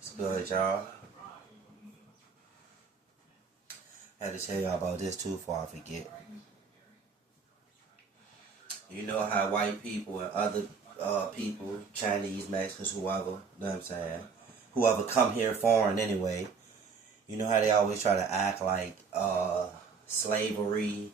It's good, y'all. I had to tell y'all about this too before I forget. You know how white people and other people, Chinese, Mexicans, whoever, you know what I'm saying? Whoever come here foreign anyway, you know how they always try to act like slavery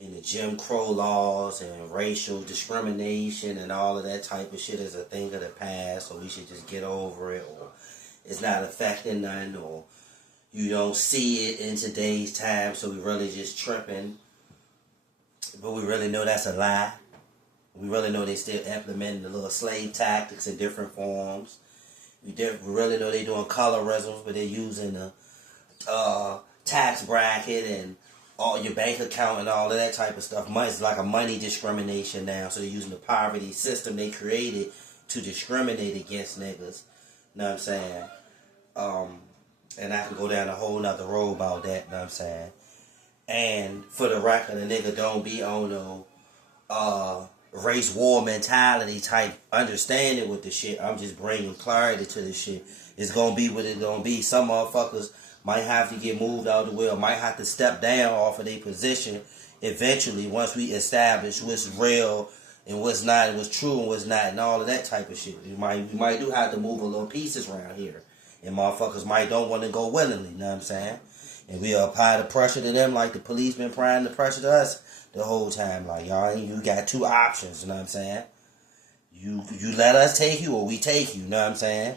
and the Jim Crow laws and racial discrimination and all of that type of shit is a thing of the past, so we should just get over it, or it's not affecting none, or you don't see it in today's time, so we really just tripping. But we really know that's a lie. We really know they still implementing the little slave tactics in different forms. We really know they doing colorisms, but they're using the tax bracket and all your bank account and all of that type of stuff. It's like a money discrimination now. So they're using the poverty system they created to discriminate against niggas. You know what I'm saying? And I can go down a whole nother road about that. You know what I'm saying? And for the record, a nigga don't be on no race war mentality type understanding with the shit. I'm just bringing clarity to this shit. It's gonna be what it's gonna be. Some motherfuckers might have to get moved out of the way, or might have to step down off of their position eventually once we establish what's real and what's not, and what's true and what's not, and all of that type of shit. We might do have to move a little pieces around here. And motherfuckers might don't want to go willingly, you know what I'm saying? And we apply the pressure to them like the police been applying the pressure to us the whole time. Like, y'all, you got two options, you know what I'm saying? You let us take you or we take you, you know what I'm saying?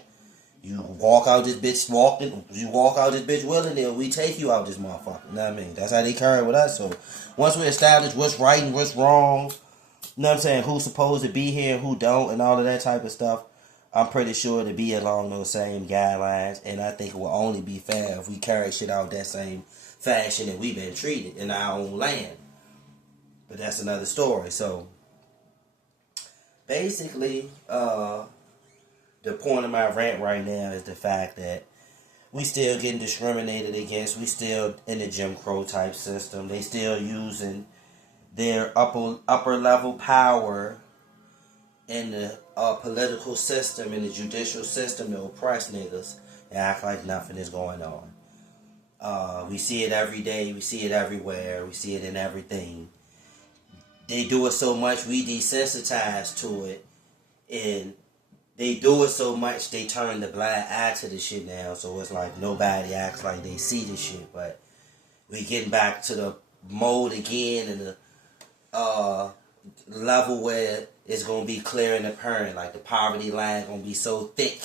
You walk out this bitch willingly or we take you out this motherfucker, you know what I mean? That's how they carry with us. So once we establish what's right and what's wrong, you know what I'm saying, who's supposed to be here and who don't and all of that type of stuff, I'm pretty sure to be along those same guidelines, and I think it will only be fair if we carry shit out that same fashion that we've been treated in our own land. But that's another story. So basically, the point of my rant right now is the fact that we still getting discriminated against. We still in the Jim Crow type system. They still using their upper level power in the political system, in the judicial system, to oppress niggas and act like nothing is going on. We see it every day. We see it everywhere. We see it in everything. They do it so much, we desensitize to it. And they do it so much, they turn the blind eye to the shit now. So it's like nobody acts like they see the shit. But we getting back to the mode again and the level where it's going to be clear and apparent. Like the poverty line going to be so thick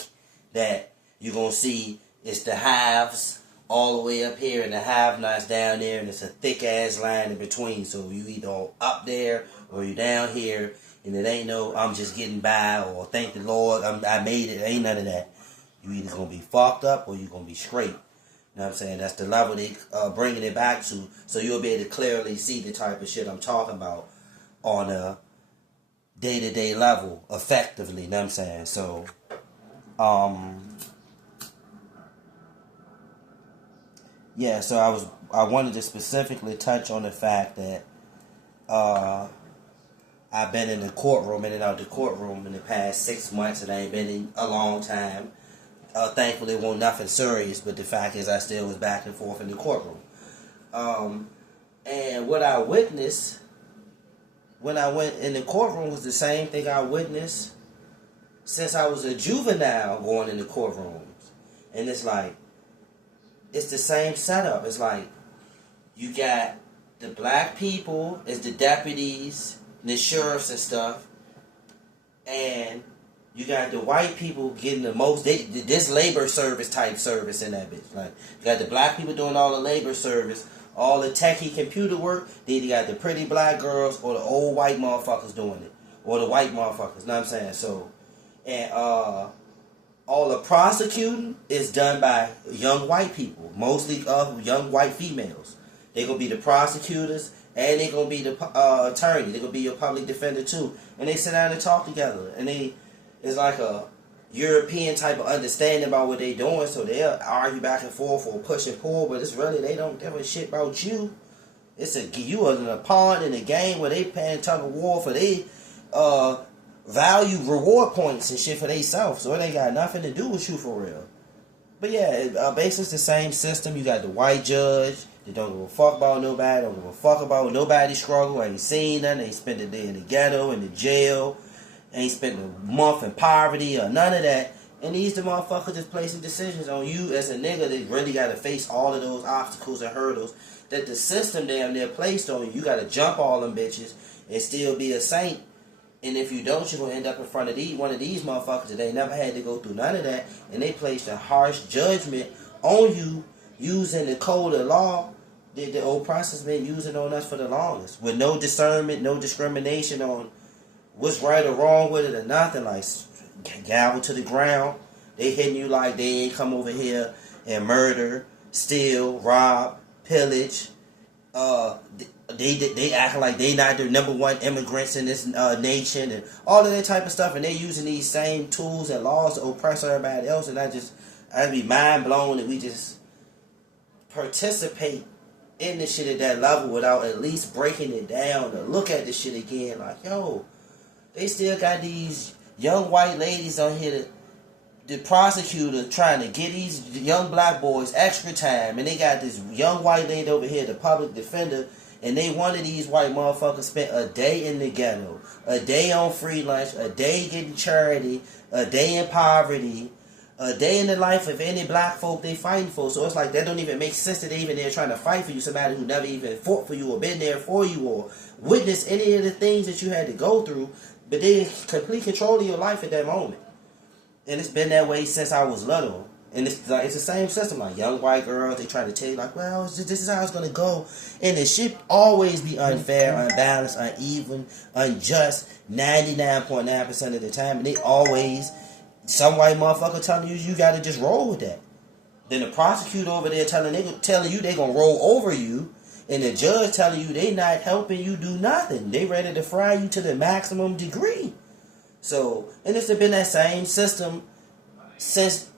that you're going to see it's the haves all the way up here and the have-nots down there, and it's a thick-ass line in between. So you either up there or you down here, and it ain't no I'm just getting by or thank the Lord I made it. Ain't none of that. You either going to be fucked up or you going to be straight. You know what I'm saying? That's the level they bringing it back to, so you'll be able to clearly see the type of shit I'm talking about on a day-to-day level effectively, you know what I'm saying? So, yeah, so I wanted to specifically touch on the fact that I've been in the courtroom, in and out the courtroom in the past 6 months, and I ain't been in a long time. Thankfully, it wasn't nothing serious, but the fact is I still was back and forth in the courtroom. And what I witnessed when I went in the courtroom was the same thing I witnessed since I was a juvenile going in the courtrooms. And it's like, it's the same setup. It's like, you got the black people as the deputies, the sheriffs and stuff, and you got the white people getting the most, this labor service type service in that bitch. Like, you got the black people doing all the labor service, all the techie computer work, then you got the pretty black girls or the old white motherfuckers doing it. Or the white motherfuckers, know what I'm saying? So, and all the prosecuting is done by young white people, mostly young white females. They're going to be the prosecutors, and they're going to be the attorney. They're going to be your public defender too. And they sit down and talk together. And it's like a European type of understanding about what they're doing, so they'll argue back and forth or push and pull, but it's really, they don't give a shit about you. You are a pawn in a game where they paying tug of war for they value reward points and shit for themselves, so it ain't got nothing to do with you for real. But yeah, basically it's the same system. You got the white judge that don't give a fuck about nobody, don't give a fuck about nobody's struggle, ain't seen nothing, ain't spent a day in the ghetto, in the jail, ain't spent a month in poverty or none of that. And these the motherfuckers that's placing decisions on you as a nigga that really got to face all of those obstacles and hurdles that the system damn near placed on you. You got to jump all them bitches and still be a saint. And if you don't, you're going to end up in front of one of these motherfuckers that they never had to go through none of that. And they placed a harsh judgment on you using the code of law that the old process been using on us for the longest. With no discernment, no discrimination on what's right or wrong with it or nothing. Like, gavel to the ground. They hitting you like they ain't come over here and murder, steal, rob, pillage. They acting like they not the number one immigrants in this nation and all of that type of stuff, and they using these same tools and laws to oppress everybody else. And I'd be mind blown that we just participate in this shit at that level without at least breaking it down to look at this shit again. Like, yo, they still got these young white ladies on here, the prosecutor trying to get these young black boys extra time, and they got this young white lady over here, the public defender, and one of these white motherfuckers spent a day in the ghetto, a day on free lunch, a day getting charity, a day in poverty, a day in the life of any black folk they fighting for. So it's like that don't even make sense that they even there trying to fight for you, somebody who never even fought for you or been there for you or witnessed any of the things that you had to go through, but they in complete control of your life at that moment. And it's been that way since I was little. And it's the same system. Like young white girls, they try to tell you like, well, this is how it's going to go. And it should always be unfair, unbalanced, uneven, unjust 99.9% of the time. And they always, some white motherfucker telling you got to just roll with that. Then the prosecutor over there telling you they going to roll over you. And the judge telling you they not helping you do nothing. They ready to fry you to the maximum degree. So, and it's been that same system since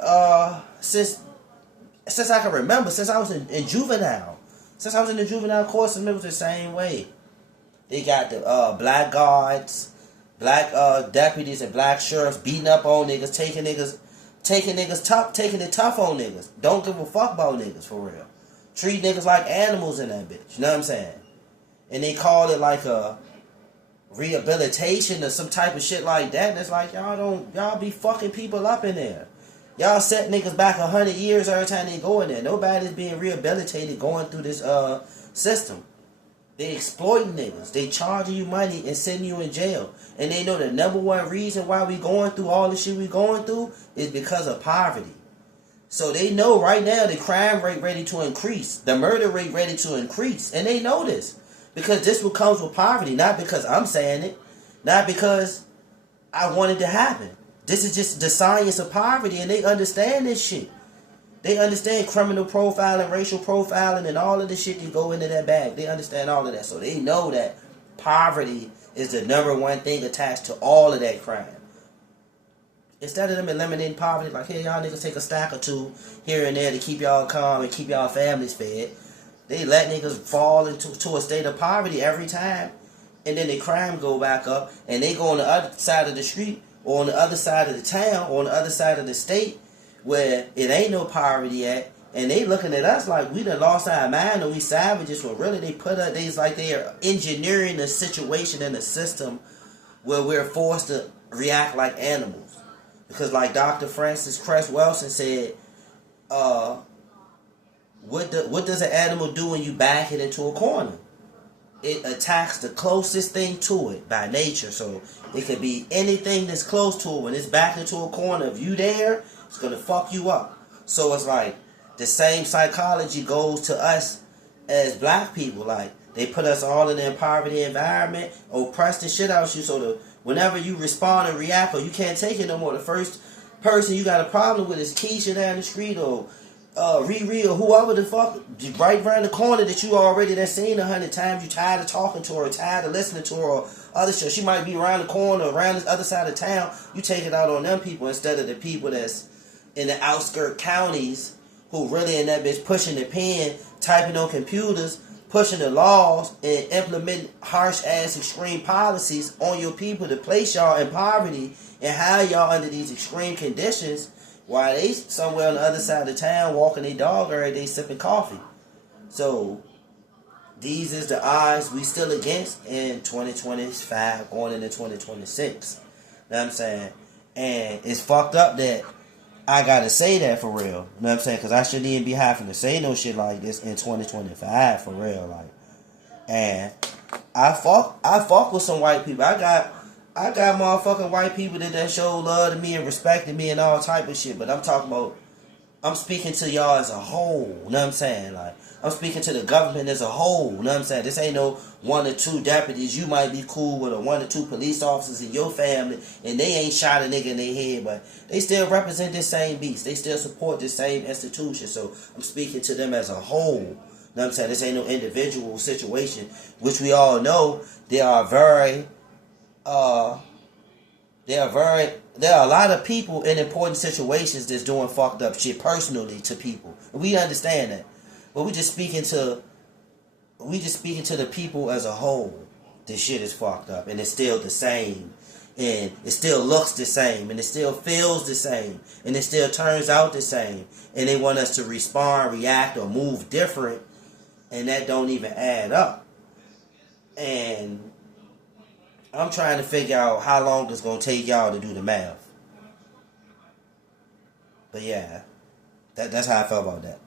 I can remember, since I was in juvenile. Since I was in the juvenile court system, it was the same way. They got the black guards, black deputies and black sheriffs beating up on niggas, taking it tough on niggas. Don't give a fuck about niggas for real. Treat niggas like animals in that bitch. You know what I'm saying? And they call it like a rehabilitation or some type of shit like that. And it's like, y'all be fucking people up in there. Y'all set niggas back 100 years every time they go in there. Nobody's being rehabilitated going through this system. They exploiting niggas. They charging you money and sending you in jail. And they know the number one reason why we going through all the shit we going through is because of poverty. So they know right now the crime rate ready to increase. The murder rate ready to increase. And they know this. Because this what comes with poverty. Not because I'm saying it. Not because I want it to happen. This is just the science of poverty. And they understand this shit. They understand criminal profiling, racial profiling, and all of the shit that go into that bag. They understand all of that. So they know that poverty is the number one thing attached to all of that crime. Instead of them eliminating poverty, like, hey, y'all niggas take a stack or two here and there to keep y'all calm and keep y'all families fed. They let niggas fall into a state of poverty every time. And then the crime go back up. And they go on the other side of the street, or on the other side of the town, or on the other side of the state, where it ain't no poverty at. And they looking at us like we done lost our mind or we savages. When really they are engineering a situation in a system where we're forced to react like animals. Because like Dr. Francis Cress Welsing said, what does an animal do when you back it into a corner? It attacks the closest thing to it by nature. So it could be anything that's close to it. When it's backed into a corner, if you there, it's going to fuck you up. So it's like the same psychology goes to us as black people. Like they put us all in a poverty environment, oppress the shit out of you. So whenever you respond and react or you can't take it no more, the first person you got a problem with is Keisha down the street or Riri or whoever the fuck right around the corner that you already done seen 100 times. You tired of talking to her, tired of listening to her or other shit. She might be around the corner, around this other side of town. You take it out on them people instead of the people that's in the outskirt counties who really in that bitch pushing the pen, typing on computers, pushing the laws, and implementing harsh-ass extreme policies on your people to place y'all in poverty and have y'all under these extreme conditions while they somewhere on the other side of town walking their dog every day sipping coffee. So these is the odds we still against in 2025 going into 2026. You know what I'm saying? And it's fucked up that I gotta say that for real. You know what I'm saying? Because I shouldn't even be having to say no shit like this in 2025 for real. Like, and I fuck with some white people. I got motherfucking white people that show love to me and respected me and all type of shit. But I'm speaking to y'all as a whole. You know what I'm saying? Like, I'm speaking to the government as a whole. You know what I'm saying? This ain't no one or two deputies you might be cool with, or one or two police officers in your family, and they ain't shot a nigga in their head, but they still represent this same beast. They still support this same institution. So I'm speaking to them as a whole. You know what I'm saying? This ain't no individual situation, which we all know there are a lot of people in important situations that's doing fucked up shit personally to people. We understand that. But we just speaking to the people as a whole. This shit is fucked up and it's still the same. And it still looks the same and it still feels the same and it still turns out the same. And they want us to respond, react, or move different, and that don't even add up. And I'm trying to figure out how long it's gonna take y'all to do the math. But yeah, that's how I felt about that.